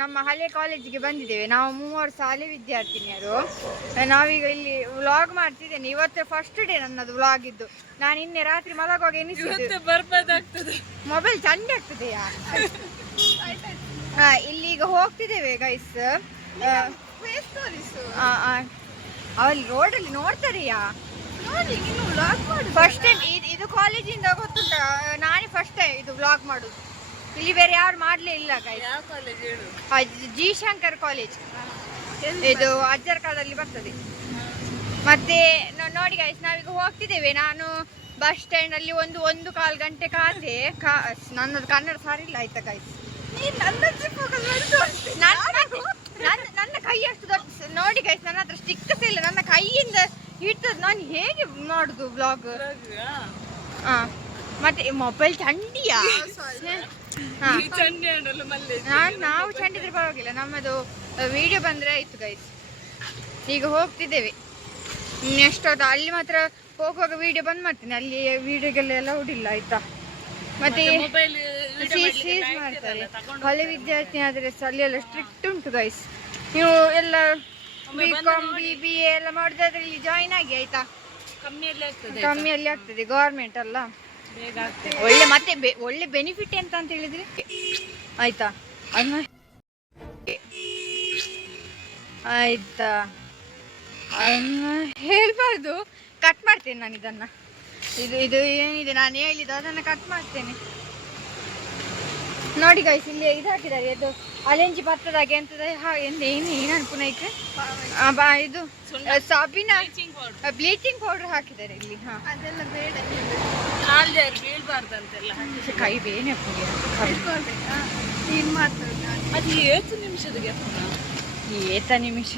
ನಮ್ಮ ಹಳೆ ಕಾಲೇಜಿಗೆ ಬಂದಿದ್ದೇವೆ. ನಾವು 3 ಶಾಲೆ ವಿದ್ಯಾರ್ಥಿನಿಯರು. ನಾವೀಗ ಇಲ್ಲಿ ವ್ಲಾಗ್ ಮಾಡ್ತಿದ್ದೇನೆ. ಇವತ್ತು ಫಸ್ಟ್ ಡೇ ನನ್ನದು ವ್ಲಾಗ್ ಇದ್ದು. ನಾನು ನಿನ್ನೆ ರಾತ್ರಿ ಮಲಗುವಾಗ ಎನಿಸಿದ್ದು ಮೊಬೈಲ್ ಚಂಡೆ ಆಗ್ತದೆಯಾ. ಇಲ್ಲಿಗ ಹೋಗ್ತಿದ್ದೇವೆ ಗೈಸ್. ಅಲ್ಲಿ ರೋಡಲ್ಲಿ ನೋಡ್ತಾರೆಯಾ ಫಸ್ಟ್ ಟೈಮ್ ಇದು ಕಾಲೇಜಿಂದ ಗೊತ್ತುಂಟ. ನಾನೇ ಫಸ್ಟ್ ಟೈಮ್ ಇದು ವ್ಲಾಗ್ ಮಾಡುದು. ಇಲ್ಲಿ ಬೇರೆ ಯಾರು ಮಾಡ್ಲೇ ಇಲ್ಲ ಗೈಸ್. ಜಿ ಶಂಕರ್ ಕಾಲೇಜ್ ಇದು ಅಜ್ಜರ್ಕಾಡಲ್ಲಿ ಬರ್ತದೆ. ಮತ್ತೆ ನೋಡಿ ಗೈಸ್, ನಾವೀಗ ಹೋಗ್ತಿದ್ದೇವೆ. ನಾನು ಬಸ್ ಸ್ಟ್ಯಾಂಡ್ ಅಲ್ಲಿ 1.25 ಗಂಟೆ ಕಾದೆ. ನನ್ನದು ಕನ್ನಡ ಸಾರಿ ಇಲ್ಲ ಆಯ್ತಾ ಗೈಸ್. ನನ್ನ ಕೈ ಅಷ್ಟು ದೊಡ್ಡ ನೋಡಿ ಗೈಸ್, ನನ್ನ ಹತ್ರ ಸ್ಟಿಕ್ಕರ್ಸ್ ಇಲ್ಲ. ನನ್ನ ಕೈಯಿಂದ ಹಿಡ್ತದ, ನಾನು ಹೇಗೆ ಮಾಡುದು ಬ್ಲಾಗ್. ಮತ್ತೆ ಮೊಬೈಲ್ ಚಂಡಿಯಾ. ನಾವು ಚಂಡಿದ್ರೆ ಪರವಾಗಿಲ್ಲ, ನಮ್ಮದು ವಿಡಿಯೋ ಬಂದ್ರೆ ಆಯ್ತು ಗೈಸ್. ಈಗ ಹೋಗ್ತಿದ್ದೇವೆ. ಎಷ್ಟೊತ್ತು ಅಲ್ಲಿ ಮಾತ್ರ ಹೋಗುವಾಗ ವಿಡಿಯೋ ಬಂದ್ ಮಾಡ್ತೀನಿ. ಅಲ್ಲಿ ವಿಡಿಯೋಗೆಲ್ಲ ಅಲೌಡ್ ಇಲ್ಲ ಆಯ್ತಾ. ಮತ್ತೆ ಸೀಸ್ ಮಾಡ್ತಾರೆ. ಹಳೆ ವಿದ್ಯಾರ್ಥಿ ಆದ್ರೆ ಅಲ್ಲಿ ಎಲ್ಲ ಸ್ಟ್ರಿಕ್ಟ್ ಉಂಟು ಗೈಸ್. ನೀವು ಎಲ್ಲ ಬಿಕಾಮ್ BBA ಎಲ್ಲ ಮಾಡಿದ್ರೆ ಇಲ್ಲಿ ಜಾಯಿನ್ ಆಗಿ ಆಯ್ತಾ. ಕಮ್ಮಿಯಲ್ಲಿ ಆಗ್ತದೆ, ಗೌರ್ಮೆಂಟ್ ಅಲ್ಲ. ಒಳ್ಳೆ ಮತ್ತೆ ಒಳ್ಳೆ ಬೆನಿಫಿಟ್ ಎಂತ ಅಂತ ಹೇಳಿದ್ರೆ ಆಯ್ತಾ. ಆಯ್ತಾ ಹೇಳ್ಬಾರ್ದು, ಕಟ್ ಮಾಡ್ತೇನೆ ನಾನು ಇದನ್ನ. ಇದು ಏನಿದೆ ನಾನು ಹೇಳಿದ್ದು ಅದನ್ನ ಕಟ್ ಮಾಡ್ತೇನೆ. ನೋಡಿ ಗೈಸ್, ಇಲ್ಲಿ ಇದು ಹಾಕಿದ್ದಾರೆ. ಇದು ಅಲೆಂಜಿ ಭತ್ತದಾಗೆ ಎಂತದ ಏನು ಪುನಃ ಇದು ಸಾಬಿನ ಬ್ಲೀಚಿಂಗ್ ಪೌಡರ್ ಹಾಕಿದ್ದಾರೆ ಇಲ್ಲಿ. ಅದೆಲ್ಲ ಬೇಡ, ಕೈ ಬೇನೆ ಏತ ನಿಮಿಷ